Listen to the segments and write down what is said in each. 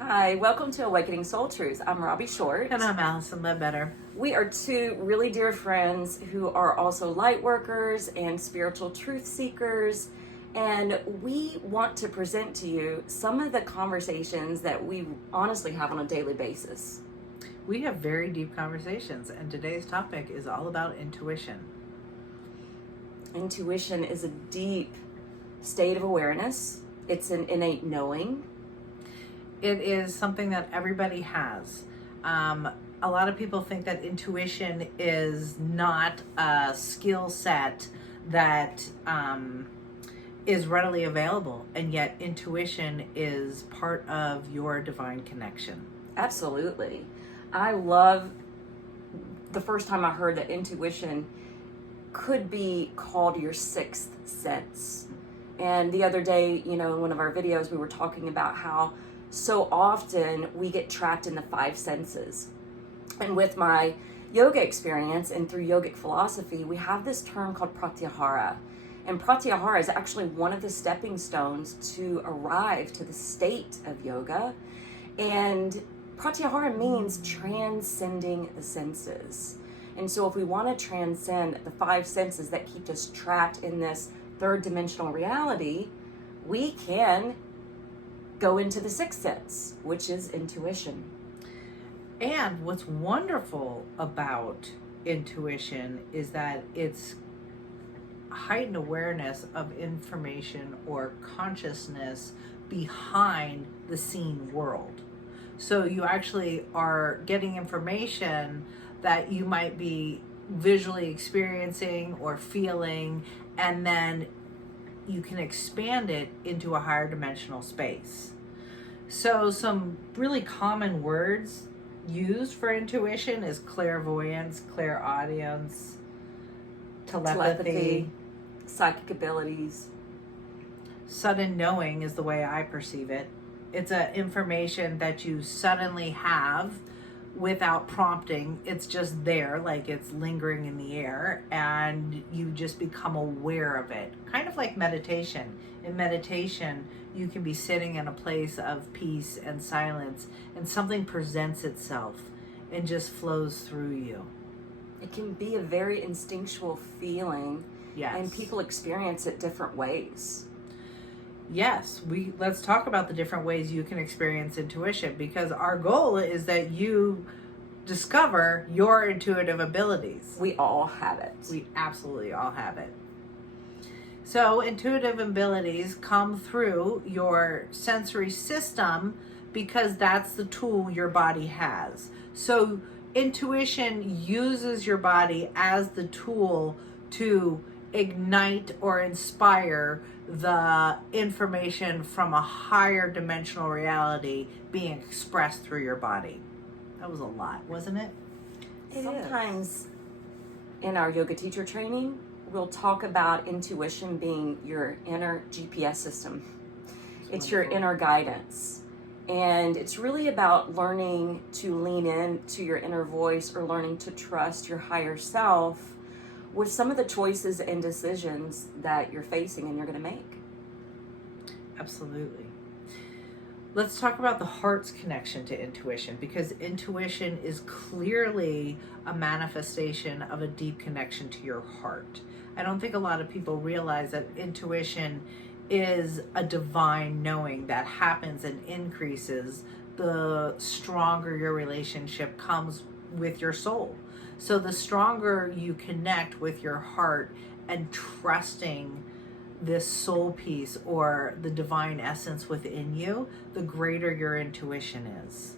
Hi, welcome to Awakening Soul Truth. I'm Robbie Short. And I'm Allison Ledbetter. We are two really dear friends who are also light workers and spiritual truth seekers. And we want to present to you some of the conversations that we honestly have on a daily basis. We have very deep conversations, and today's topic is all about intuition. Intuition is a deep state of awareness. It's an innate knowing. It is something that everybody has. A lot of people think that intuition is not a skill set that is readily available, and yet intuition is part of your divine connection. Absolutely. I love the first time I heard that intuition could be called your sixth sense. And the other day, in one of our videos, we were talking about how so often we get trapped in the five senses. And with my yoga experience and through yogic philosophy, we have this term called pratyahara. And pratyahara is actually one of the stepping stones to arrive to the state of yoga. And pratyahara means transcending the senses. And so if we want to transcend the five senses that keep us trapped in this third dimensional reality, we can go into the sixth sense, which is intuition. And what's wonderful about intuition is that it's heightened awareness of information or consciousness behind the seen world. So you actually are getting information that you might be visually experiencing or feeling, and then you can expand it into a higher dimensional space. So some really common words used for intuition is clairvoyance, clairaudience, telepathy, psychic abilities. Sudden knowing is the way I perceive it. It's a information that you suddenly have without prompting. It's just there, like it's lingering in the air, and you just become aware of it. Kind of like meditation. In meditation, you can be sitting in a place of peace and silence, and something presents itself and just flows through you. It can be a very instinctual feeling, Yes. and people experience it different ways. Yes, let's talk about the different ways you can experience intuition, because our goal is that you discover your intuitive abilities. We all have it. We absolutely all have it. So intuitive abilities come through your sensory system because that's the tool your body has. So intuition uses your body as the tool to ignite or inspire the information from a higher dimensional reality being expressed through your body. That was a lot, wasn't it? Sometimes in our yoga teacher training, we'll talk about intuition being your inner GPS system. It's your inner guidance. And it's really about learning to lean in to your inner voice, or learning to trust your higher self with some of the choices and decisions that you're facing and you're going to make. Absolutely. Let's talk about the heart's connection to intuition, because intuition is clearly a manifestation of a deep connection to your heart. I don't think a lot of people realize that intuition is a divine knowing that happens and increases the stronger your relationship comes with your soul. So the stronger you connect with your heart and trusting this soul piece or the divine essence within you, the greater your intuition is.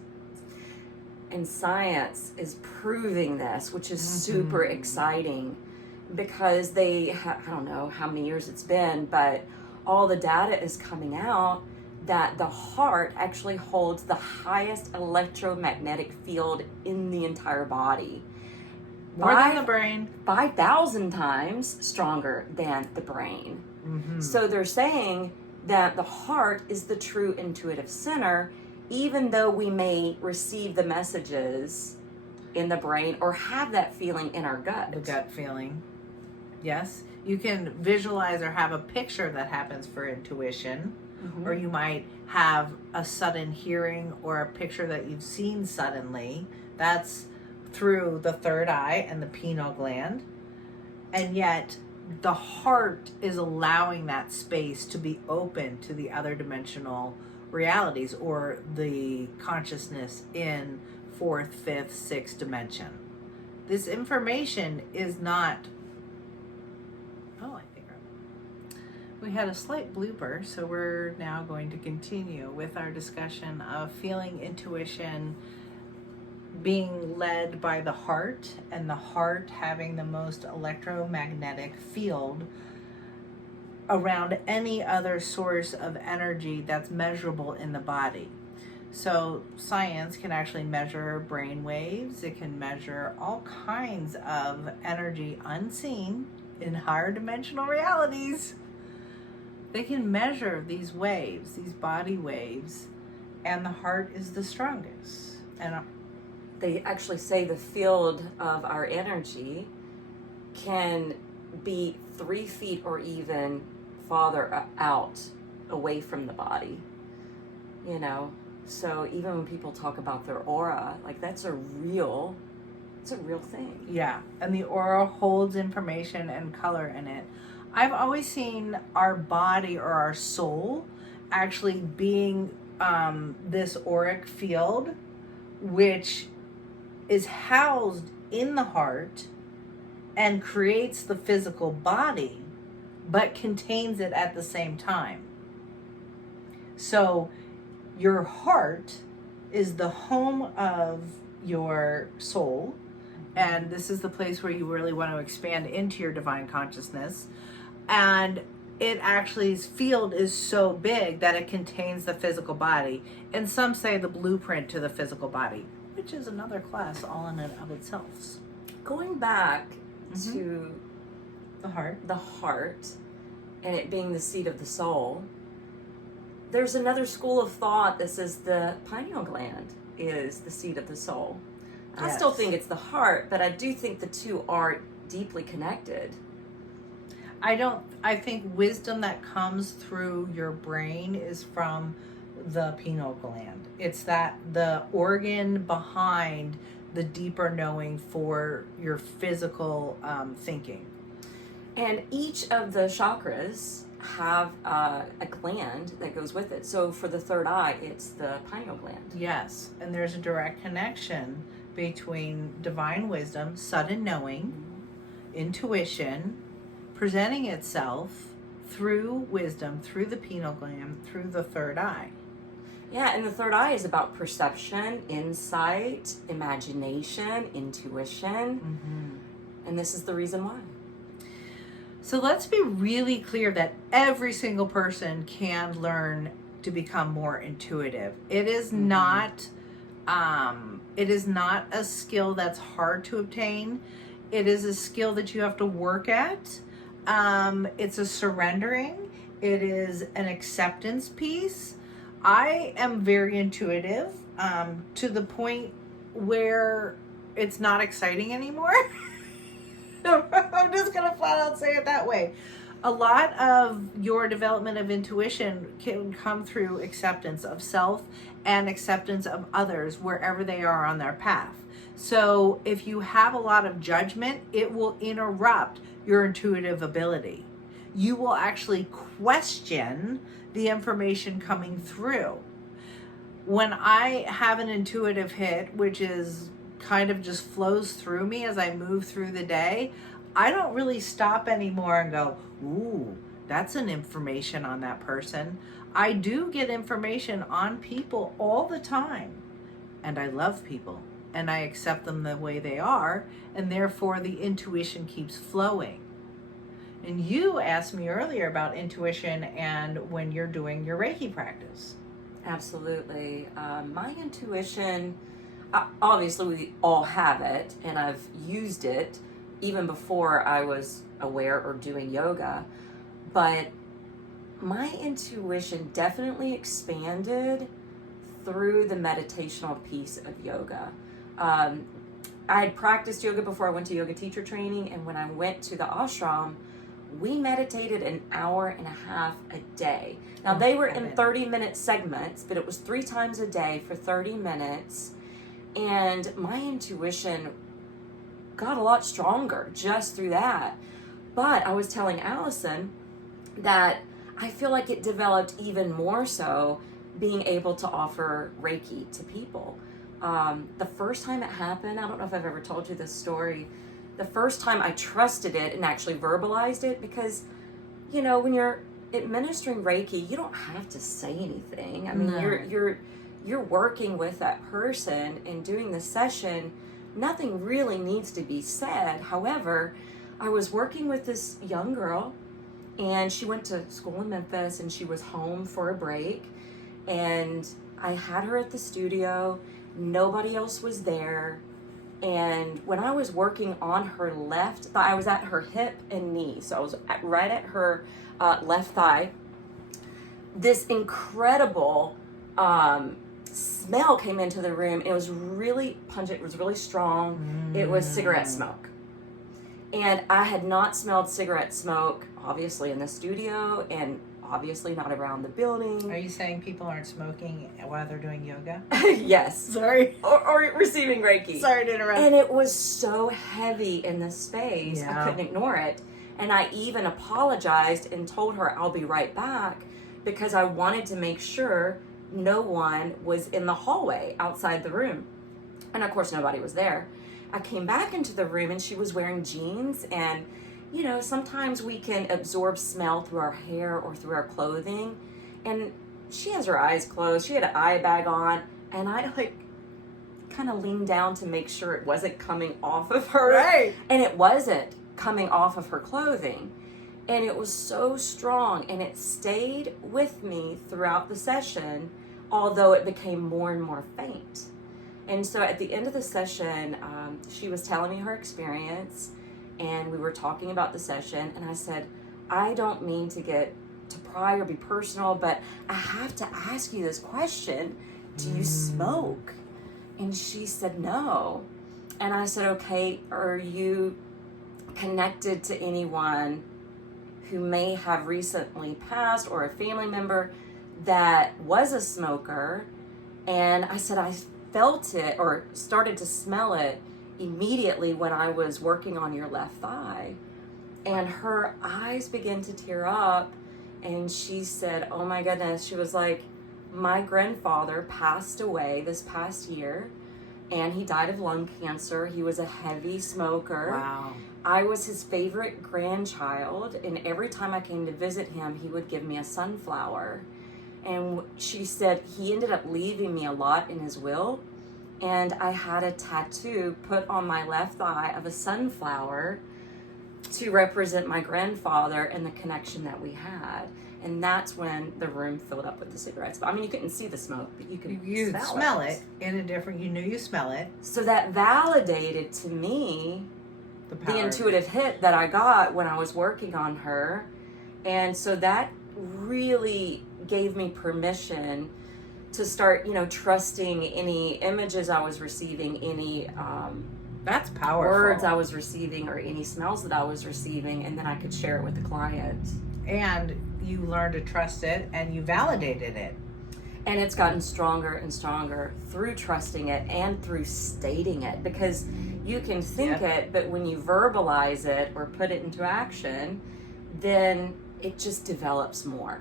And science is proving this, which is super exciting, because I don't know how many years it's been, but all the data is coming out that the heart actually holds the highest electromagnetic field in the entire body. More than the brain. 5,000 times stronger than the brain. So they're saying that the heart is the true intuitive center, even though we may receive the messages in the brain or have that feeling in our gut. The gut feeling. Yes. You can visualize or have a picture that happens for intuition. or you might have a sudden hearing or a picture that you've seen suddenly. That's through the third eye and the pineal gland. And yet the heart is allowing that space to be open to the other dimensional realities, or the consciousness in fourth, fifth, sixth dimension. This information is not... We had a slight blooper, so we're now going to continue with our discussion of feeling intuition being led by the heart, and the heart having the most electromagnetic field around any other source of energy that's measurable in the body. So science can actually measure brain waves. It can measure all kinds of energy unseen in higher dimensional realities. They can measure these waves, these body waves, and the heart is the strongest. And they actually say the field of our energy can be 3 feet or even farther out away from the body, you know. So even when people talk about their aura, like it's a real thing. Yeah, and the aura holds information and color in it. I've always seen our body or our soul actually being this auric field, which is housed in the heart and creates the physical body, but contains it at the same time. So your heart is the home of your soul, and this is the place where you really want to expand into your divine consciousness. And it actually, field is so big that it contains the physical body. And some say the blueprint to the physical body, which is another class all in and of itself. Going back to the heart, and it being the seat of the soul, there's another school of thought that says the pineal gland is the seat of the soul. I still think it's the heart, but I do think the two are deeply connected. I think wisdom that comes through your brain is from the pineal gland. It's that the organ behind the deeper knowing for your physical thinking. And each of the chakras have a gland that goes with it. So for the third eye, it's the pineal gland. Yes, and there's a direct connection between divine wisdom, sudden knowing, intuition, presenting itself through wisdom, through the pineal gland, through the third eye. Yeah, and the third eye is about perception, insight, imagination, intuition. And this is the reason why. So let's be really clear that every single person can learn to become more intuitive. It is not a skill that's hard to obtain. It is a skill that you have to work at. It's a surrendering. It is an acceptance piece. I am very intuitive, to the point where it's not exciting anymore. I'm just going to flat out say it that way. A lot of your development of intuition can come through acceptance of self and acceptance of others wherever they are on their path. So if you have a lot of judgment, it will interrupt your intuitive ability. You will actually question the information coming through. When I have an intuitive hit, which is kind of just flows through me as I move through the day, I don't really stop anymore and go, ooh, that's an information on that person. I do get information on people all the time, and I love people, and I accept them the way they are, and therefore the intuition keeps flowing. And you asked me earlier about intuition and when you're doing your Reiki practice. Absolutely. My intuition, obviously we all have it, and I've used it even before I was aware or doing yoga, but my intuition definitely expanded through the meditational piece of yoga. I had practiced yoga before I went to yoga teacher training, and when I went to the ashram, We meditated an hour and a half a day. Now, they were in 30-minute segments, but it was 3 times a day for 30 minutes. And my intuition got a lot stronger just through that. But I was telling Allison that I feel like it developed even more so being able to offer Reiki to people. The first time it happened, I don't know if I've ever told you this story, the first time I trusted it and actually verbalized it, because, you know, when you're administering Reiki, you don't have to say anything. I mean, No. you're working with that person and doing the session. Nothing really needs to be said. However, I was working with this young girl, and she went to school in Memphis, and she was home for a break, and I had her at the studio. Nobody else was there. And when I was working on her left thigh, I was at her hip and knee. So I was right at her left thigh. This incredible smell came into the room. It was really pungent. It was really strong. It was cigarette smoke. And I had not smelled cigarette smoke, obviously, in the studio, and obviously not around the building. Are you saying people aren't smoking while they're doing yoga? Yes. Sorry. Or receiving Reiki. Sorry to interrupt. And it was so heavy in the space, Yeah. I couldn't ignore it. And I even apologized and told her I'll be right back, because I wanted to make sure no one was in the hallway outside the room. And of course, nobody was there. I came back into the room and she was wearing jeans, and you know, sometimes we can absorb smell through our hair or through our clothing. And she has her eyes closed. She had an eye bag on, and I kind of leaned down to make sure it wasn't coming off of her. Right. And it wasn't coming off of her clothing. And it was so strong, and it stayed with me throughout the session, although it became more and more faint. And so at the end of the session, she was telling me her experience, and we were talking about the session, and I said, I don't mean to get to pry or be personal, but I have to ask you this question. Do you smoke? And she said, no. And I said, okay, are you connected to anyone who may have recently passed, or a family member that was a smoker? And I said, I felt it or started to smell it immediately when I was working on your left thigh. And her eyes began to tear up, and she said, oh my goodness, she was like, my grandfather passed away this past year, and he died of lung cancer. He was a heavy smoker. Wow. I was his favorite grandchild, and every time I came to visit him, he would give me a sunflower. And she said he ended up leaving me a lot in his will, and I had a tattoo put on my left thigh of a sunflower to represent my grandfather and the connection that we had. And that's when the room filled up with the cigarettes. I mean, you couldn't see the smoke, but you could smell it in a different, you knew you smell it. So that validated to me the power. intuitive hit that I got when I was working on her. And so that really gave me permission to start, you know, trusting any images I was receiving, any That's powerful. words I was receiving, or any smells that I was receiving, and then I could share it with the client. And you learned to trust it, and you validated it. And it's gotten stronger and stronger through trusting it and through stating it, because you can think it, but when you verbalize it or put it into action, then it just develops more.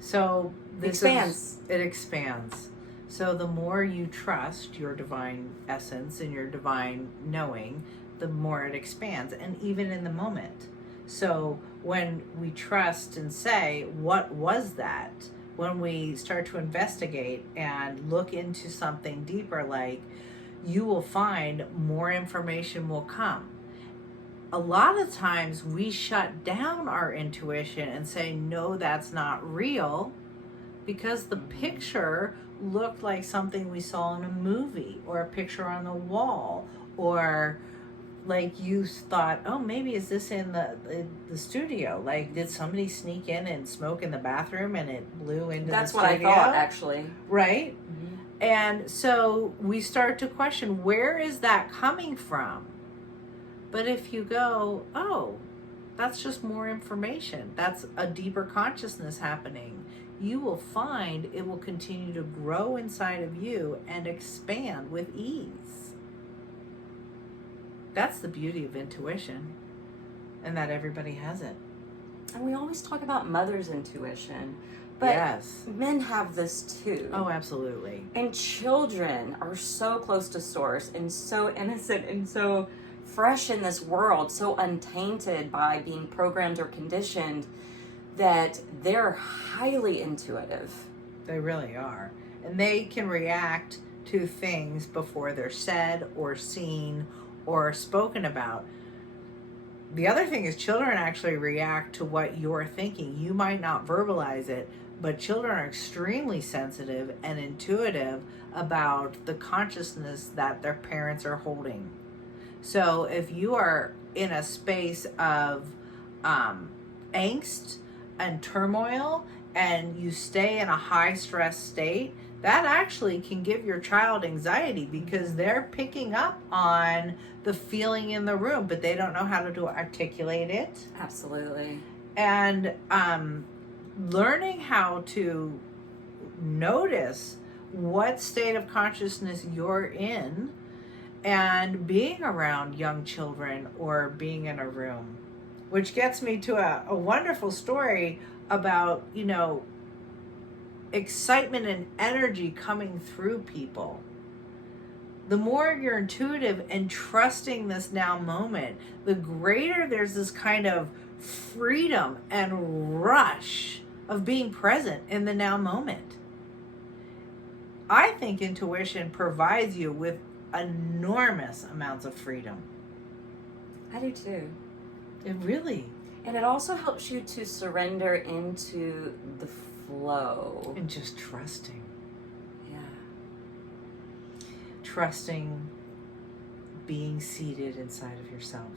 So It expands. It expands. So the more you trust your divine essence and your divine knowing, the more it expands, and even in the moment. So when we trust and say, what was that? When we start to investigate and look into something deeper, like, you will find more information will come. A lot of times we shut down our intuition and say, no, that's not real, because the picture looked like something we saw in a movie, or a picture on the wall, or like you thought, oh, maybe is this in the studio? Like, did somebody sneak in and smoke in the bathroom and it blew into That's the what studio? I thought, actually. Right? Mm-hmm. And so we start to question, where is that coming from? But if you go, oh, That's just more information. That's a deeper consciousness happening. You will find it will continue to grow inside of you and expand with ease. That's the beauty of intuition, and that everybody has it. And we always talk about mother's intuition, but yes, men have this too. Oh, absolutely. And children are so close to source and so innocent and so fresh in this world, so untainted by being programmed or conditioned, that they're highly intuitive. They really are. And they can react to things before they're said or seen or spoken about. The other thing is children actually react to what you're thinking. You might not verbalize it, but children are extremely sensitive and intuitive about the consciousness that their parents are holding. So if you are in a space of angst and turmoil and you stay in a high stress state, that actually can give your child anxiety because they're picking up on the feeling in the room, but they don't know how to articulate it. Absolutely. And learning how to notice what state of consciousness you're in and being around young children or being in a room, which gets me to a wonderful story about, excitement and energy coming through people. The more you're intuitive and trusting this now moment, the greater there's this kind of freedom and rush of being present in the now moment. I think intuition provides you with enormous amounts of freedom. I do too. It really. And it also helps you to surrender into the flow. And just trusting. Yeah. Trusting being seated inside of yourself.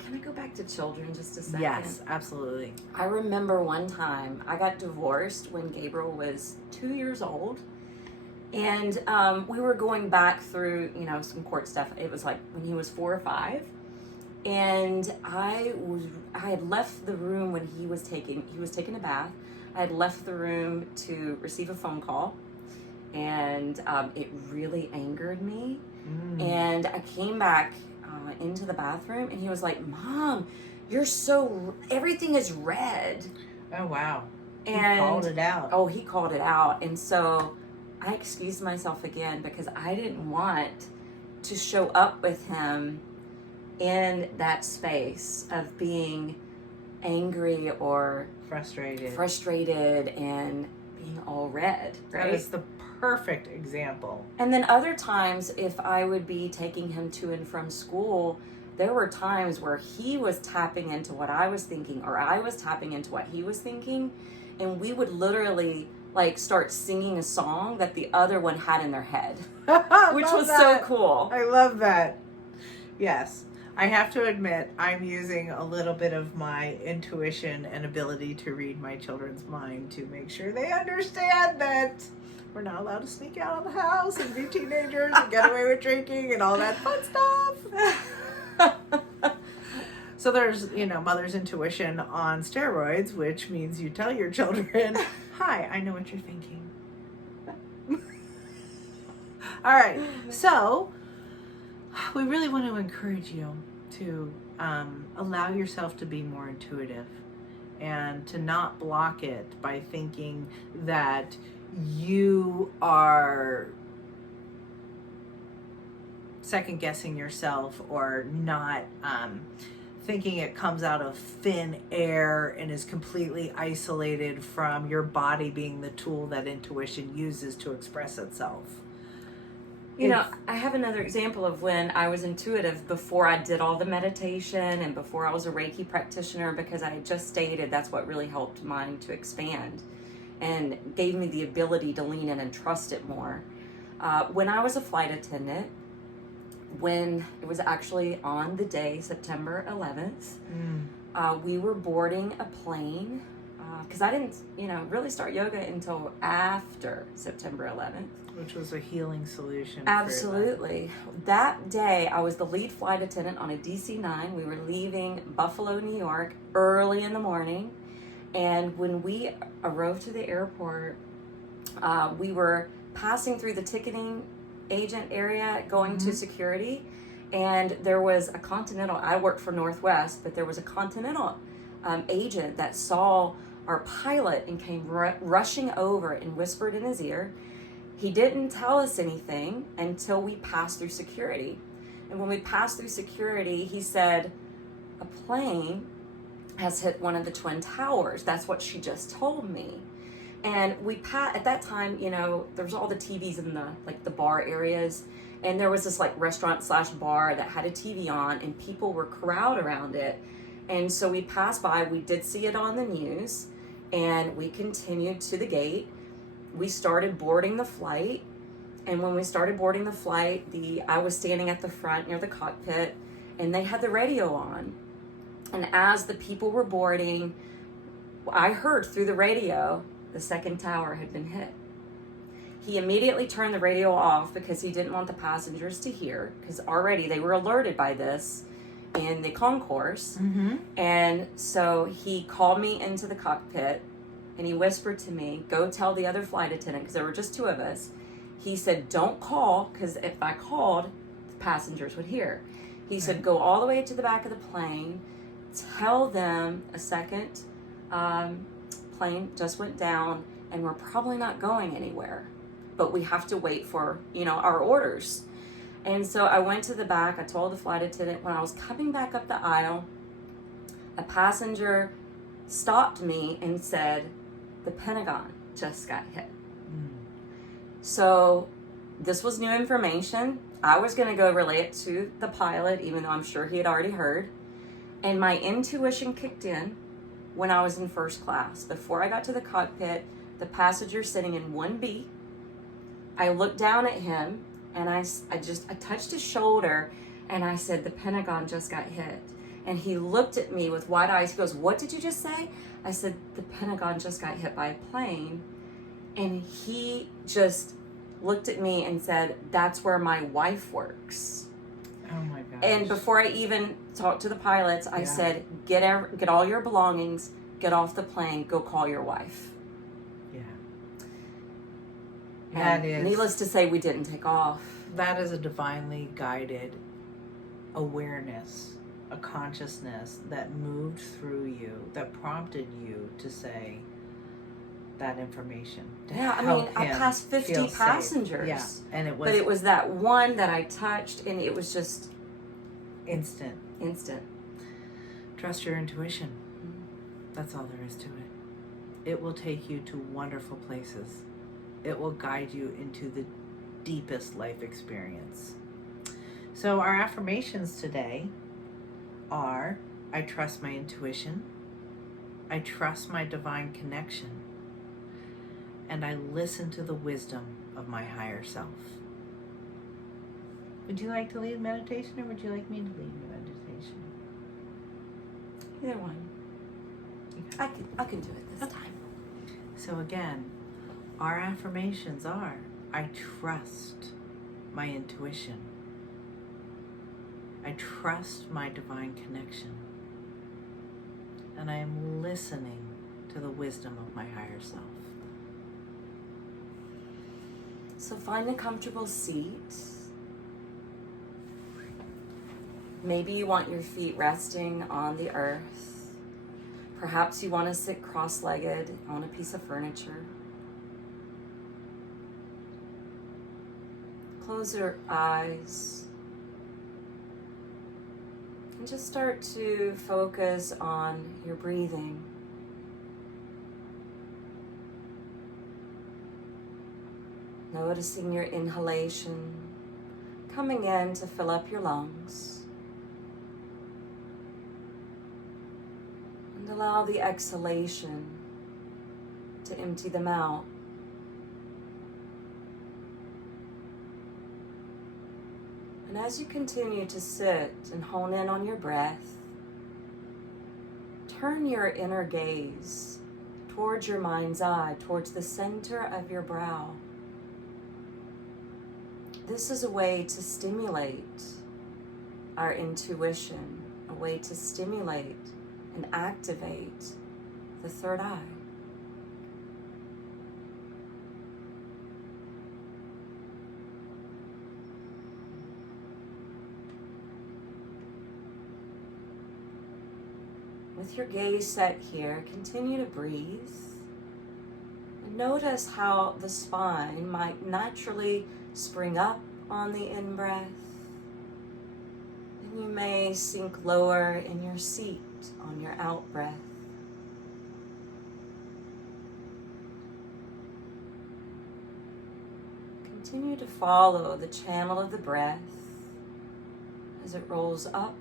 Can I go back to children just a second? Yes, absolutely. I remember one time I got divorced when Gabriel was 2 years old. And we were going back through, some court stuff. It was like when he was 4 or 5. And I had left the room when he was taking a bath. I had left the room to receive a phone call. And it really angered me. And I came back into the bathroom and he was like, "Mom, everything is red." Oh, wow. And he called it out. Oh, he called it out. And so I excused myself again because I didn't want to show up with him in that space of being angry or frustrated and being all red, right? That is the perfect example. And then other times, if I would be taking him to and from school, there were times where he was tapping into what I was thinking or I was tapping into what he was thinking, and we would literally start singing a song that the other one had in their head, which was so cool. I love that. Yes. I have to admit, I'm using a little bit of my intuition and ability to read my children's mind to make sure they understand that we're not allowed to sneak out of the house and be teenagers and get away with drinking and all that fun stuff. So there's, mother's intuition on steroids, which means you tell your children, "Hi, I know what you're thinking." All right. So we really want to encourage you to allow yourself to be more intuitive and to not block it by thinking that you are second guessing yourself or not thinking it comes out of thin air and is completely isolated from your body being the tool that intuition uses to express itself. I have another example of when I was intuitive before I did all the meditation and before I was a Reiki practitioner, because I had just stated that's what really helped mine to expand and gave me the ability to lean in and trust it more. When I was a flight attendant, when it was actually on the day, September 11th, we were boarding a plane because I didn't, really start yoga until after September 11th. Which was a healing solution. Absolutely. That day, I was the lead flight attendant on a DC-9. We were leaving Buffalo, New York, early in the morning. And when we arrived to the airport, we were passing through the ticketing agent area, going to security. And there was a Continental, I worked for Northwest, but there was a Continental agent that saw our pilot and came rushing over and whispered in his ear. He didn't tell us anything until we passed through security. And when we passed through security, he said, a plane has hit one of the Twin Towers. That's what she just told me. And at that time, there's all the TVs in the bar areas. And there was this restaurant/bar that had a TV on, and people were crowd around it. And so we passed by, we did see it on the news, and we continued to the gate. We started boarding the flight, and when we started boarding the flight, I was standing at the front near the cockpit, and they had the radio on. And as the people were boarding, I heard through the radio the second tower had been hit. He immediately turned the radio off because he didn't want the passengers to hear, because already they were alerted by this in the concourse. And so he called me into the cockpit, and he whispered to me, go tell the other flight attendant, because there were just two of us. He said, don't call, because if I called, the passengers would hear. He said, go all the way to the back of the plane, tell them a second plane just went down, and we're probably not going anywhere, but we have to wait for, our orders. And so I went to the back, I told the flight attendant. When I was coming back up the aisle, a passenger stopped me and said, the Pentagon just got hit. So this was new information. I was going to go relay it to the pilot, even though I'm sure he had already heard. And my intuition kicked in when I was in first class. Before I got to the cockpit, the passenger sitting in 1B, I looked down at him, and I touched his shoulder, and I said, the Pentagon just got hit. And he looked at me with wide eyes. He goes, what did you just say? I said, the Pentagon just got hit by a plane. And he just looked at me and said, that's where my wife works. Oh my gosh. And before I even talked to the pilots, I said, get all your belongings, get off the plane, go call your wife. Yeah. And needless to say, we didn't take off. That is a divinely guided awareness, a consciousness that moved through you, that prompted you to say that information. I passed 50 passengers. Yeah, and but it was that one that I touched, and it was just instant. Trust your intuition. That's all there is to it. It will take you to wonderful places. It will guide you into the deepest life experience. So our affirmations today are, I trust my intuition, I trust my divine connection, and I listen to the wisdom of my higher self. Would you like to lead meditation, or would you like me to lead meditation? Either one. I can do it this time. So again, our affirmations are, I trust my intuition. I trust my divine connection. And I am listening to the wisdom of my higher self. So find a comfortable seat. Maybe you want your feet resting on the earth. Perhaps you want to sit cross-legged on a piece of furniture. Close your eyes and just start to focus on your breathing. Noticing your inhalation coming in to fill up your lungs. And allow the exhalation to empty them out. And as you continue to sit and hone in on your breath, turn your inner gaze towards your mind's eye, towards the center of your brow. This is a way to stimulate our intuition, a way to stimulate and activate the third eye. With your gaze set here, continue to breathe. And notice how the spine might naturally spring up on the in-breath. And you may sink lower in your seat on your out-breath. Continue to follow the channel of the breath as it rolls up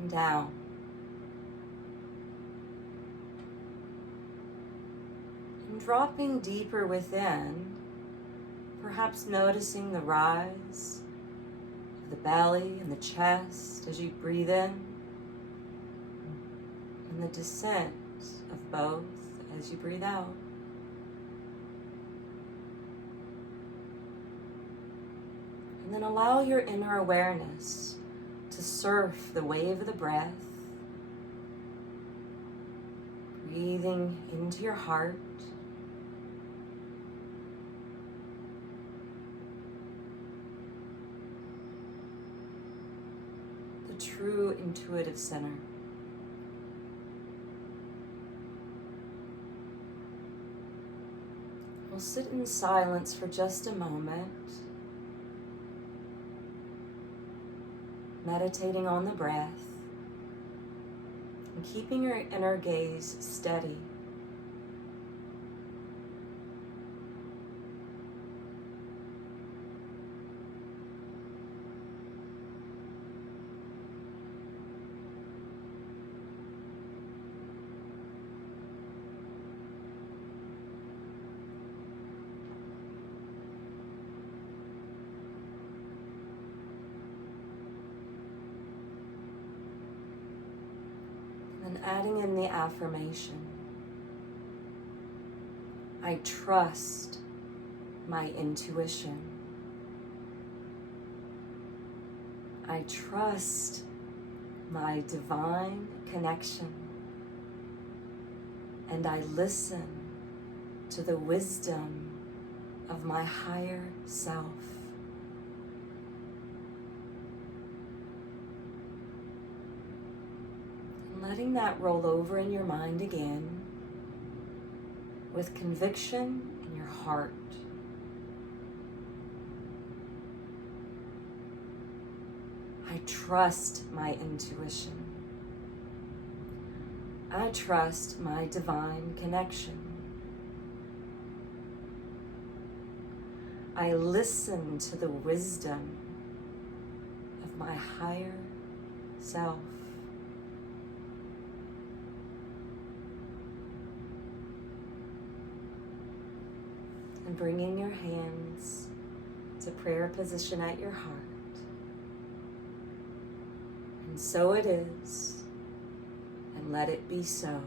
and down. And dropping deeper within, perhaps noticing the rise of the belly and the chest as you breathe in, and the descent of both as you breathe out. And then allow your inner awareness to surf the wave of the breath, breathing into your heart, the true intuitive center. We'll sit in silence for just a moment, meditating on the breath and keeping your inner gaze steady. And adding in the affirmation, I trust my intuition. I trust my divine connection. And I listen to the wisdom of my higher self. Letting that roll over in your mind again with conviction in your heart. I trust my intuition. I trust my divine connection. I listen to the wisdom of my higher self. And bringing your hands to prayer position at your heart. And so it is, and let it be so.